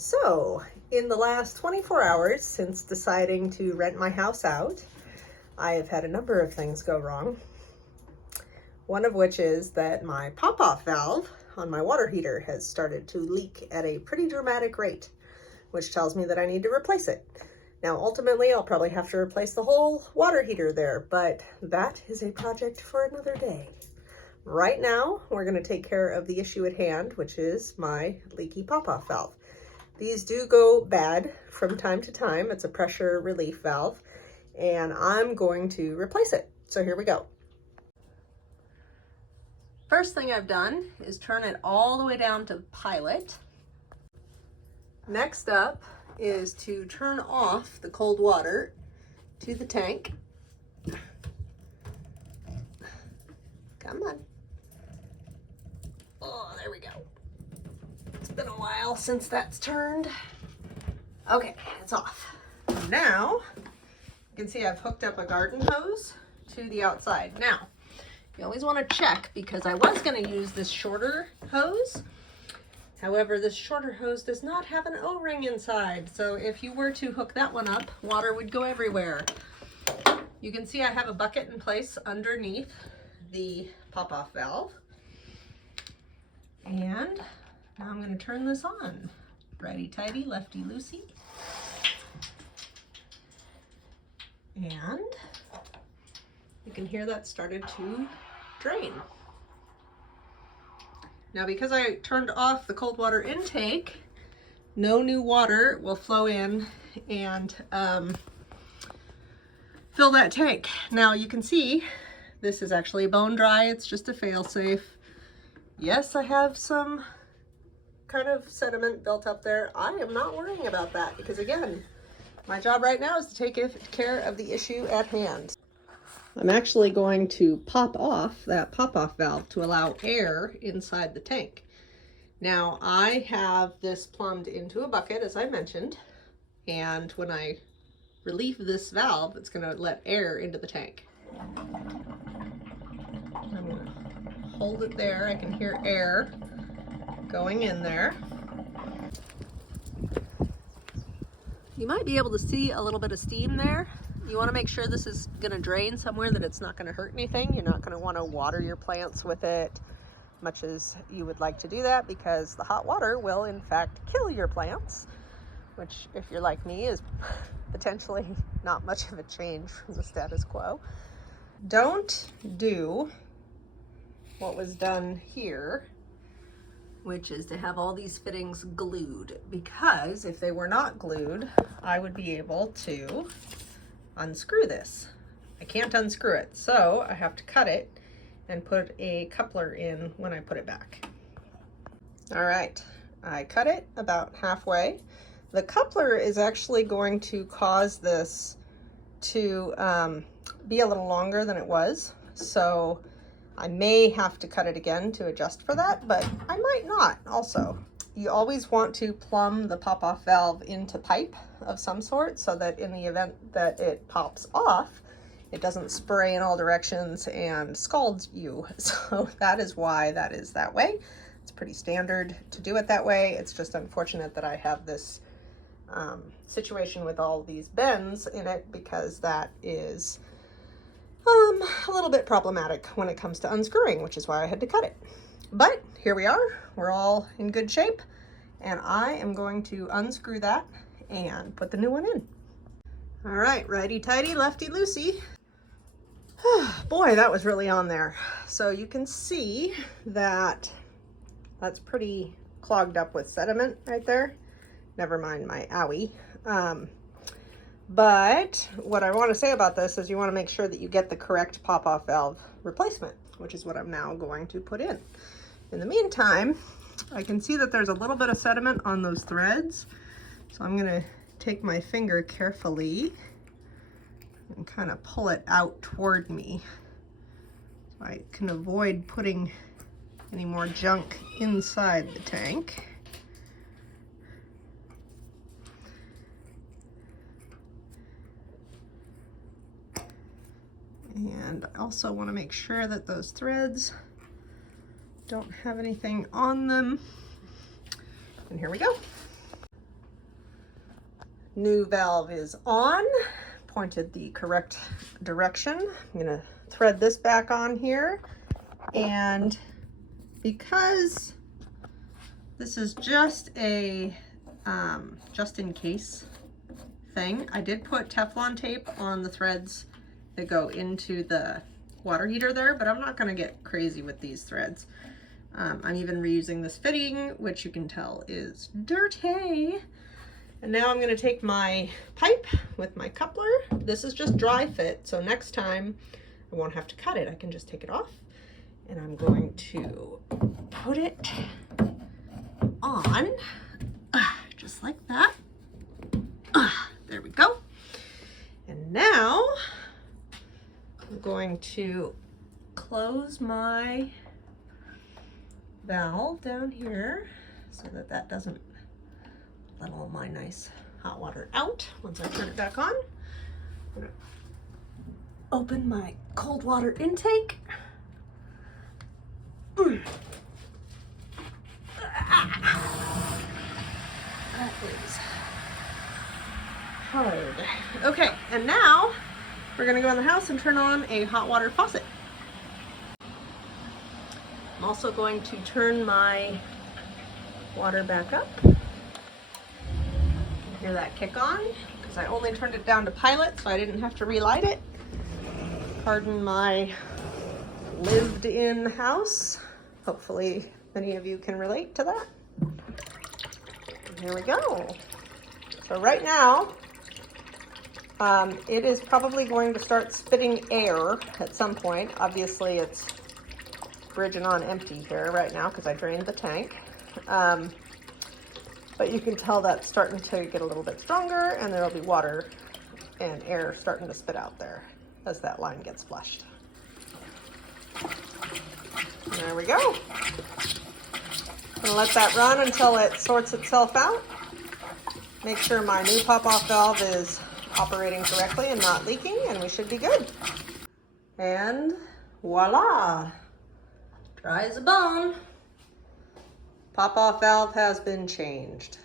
So, in the last 24 hours since deciding to rent my house out, I have had a number of things go wrong. One of which is that my pop-off valve on my water heater has started to leak at a pretty dramatic rate, which tells me that I need to replace it. Now, ultimately, I'll probably have to replace the whole water heater there, but that is a project for another day. Right now, we're going to take care of the issue at hand, which is my leaky pop-off valve. These do go bad from time to time. It's a pressure relief valve, and I'm going to replace it. So here we go. First thing I've done is turn it all the way down to pilot. Next up is to turn off the cold water to the tank. Come on. Oh, there we go. It's been a while since that's turned. Okay, it's off. Now, you can see I've hooked up a garden hose to the outside. Now, you always want to check, because I was going to use this shorter hose. However, this shorter hose does not have an O-ring inside. So if you were to hook that one up, water would go everywhere. You can see I have a bucket in place underneath the pop-off valve. And now I'm going to turn this on. Righty-tighty, lefty-loosey. And you can hear that started to drain. Now, because I turned off the cold water intake, no new water will flow in and fill that tank. Now you can see this is actually bone dry. It's just a fail-safe. Yes, I have some kind of sediment built up there. I am not worrying about that because, again, my job right now is to take care of the issue at hand. I'm actually going to pop off that pop-off valve to allow air inside the tank. Now, I have this plumbed into a bucket, as I mentioned, and when I relieve this valve, it's going to let air into the tank. I'm going to hold it there. I can hear air going in there. You might be able to see a little bit of steam there. You want to make sure this is going to drain somewhere that it's not going to hurt anything. You're not going to want to water your plants with it much as you would like to do that, because the hot water will in fact kill your plants, which, if you're like me, is potentially not much of a change from the status quo. Don't do what was done here, which is to have all these fittings glued, because if they were not glued, I would be able to unscrew this. I can't unscrew it, so I have to cut it and put a coupler in when I put it back. All right, I cut it about halfway. The coupler is actually going to cause this to be a little longer than it was, so I may have to cut it again to adjust for that, but I might not also. You always want to plumb the pop-off valve into pipe of some sort so that in the event that it pops off, it doesn't spray in all directions and scalds you. So that is why that is that way. It's pretty standard to do it that way. It's just unfortunate that I have this situation with all these bends in it, because that is a little bit problematic when it comes to unscrewing, which is why I had to cut it. But here we are, we're all in good shape, and I am going to unscrew that and put the new one in. All right, righty-tighty, lefty-loosey. Boy, that was really on there. So you can see that that's pretty clogged up with sediment right there. Never mind my owie. But what I want to say about this is you want to make sure that you get the correct pop-off valve replacement, which is what I'm now going to put in. In the meantime, I can see that there's a little bit of sediment on those threads. So I'm going to take my finger carefully and kind of pull it out toward me, so I can avoid putting any more junk inside the tank. And I also want to make sure that those threads don't have anything on them. And here we go. New valve is on, pointed the correct direction. I'm gonna thread this back on here, and because this is just a just in case thing, I did put Teflon tape on the threads that go into the water heater there, but I'm not gonna get crazy with these threads. I'm even reusing this fitting, which you can tell is dirty. And now I'm gonna take my pipe with my coupler. This is just dry fit, so next time I won't have to cut it. I can just take it off, and I'm going to put it on, just like that. There we go. And now I'm going to close my valve down here so that that doesn't let all my nice hot water out. Once I turn it back on, I'm gonna open my cold water intake. That is hard. Okay, and now we're gonna go in the house and turn on a hot water faucet. I'm also going to turn my water back up. Hear that kick on? Because I only turned it down to pilot, so I didn't have to relight it. Pardon my lived-in house. Hopefully many of you can relate to that. Here we go. So right now, it is probably going to start spitting air at some point. Obviously, it's bridging on empty here right now because I drained the tank. But you can tell that's starting to get a little bit stronger, and there'll be water and air starting to spit out there as that line gets flushed. There we go. I'm gonna let that run until it sorts itself out. Make sure my new pop-off valve is operating correctly and not leaking, and we should be good. And voila, dry as a bone. Pop-off valve has been changed.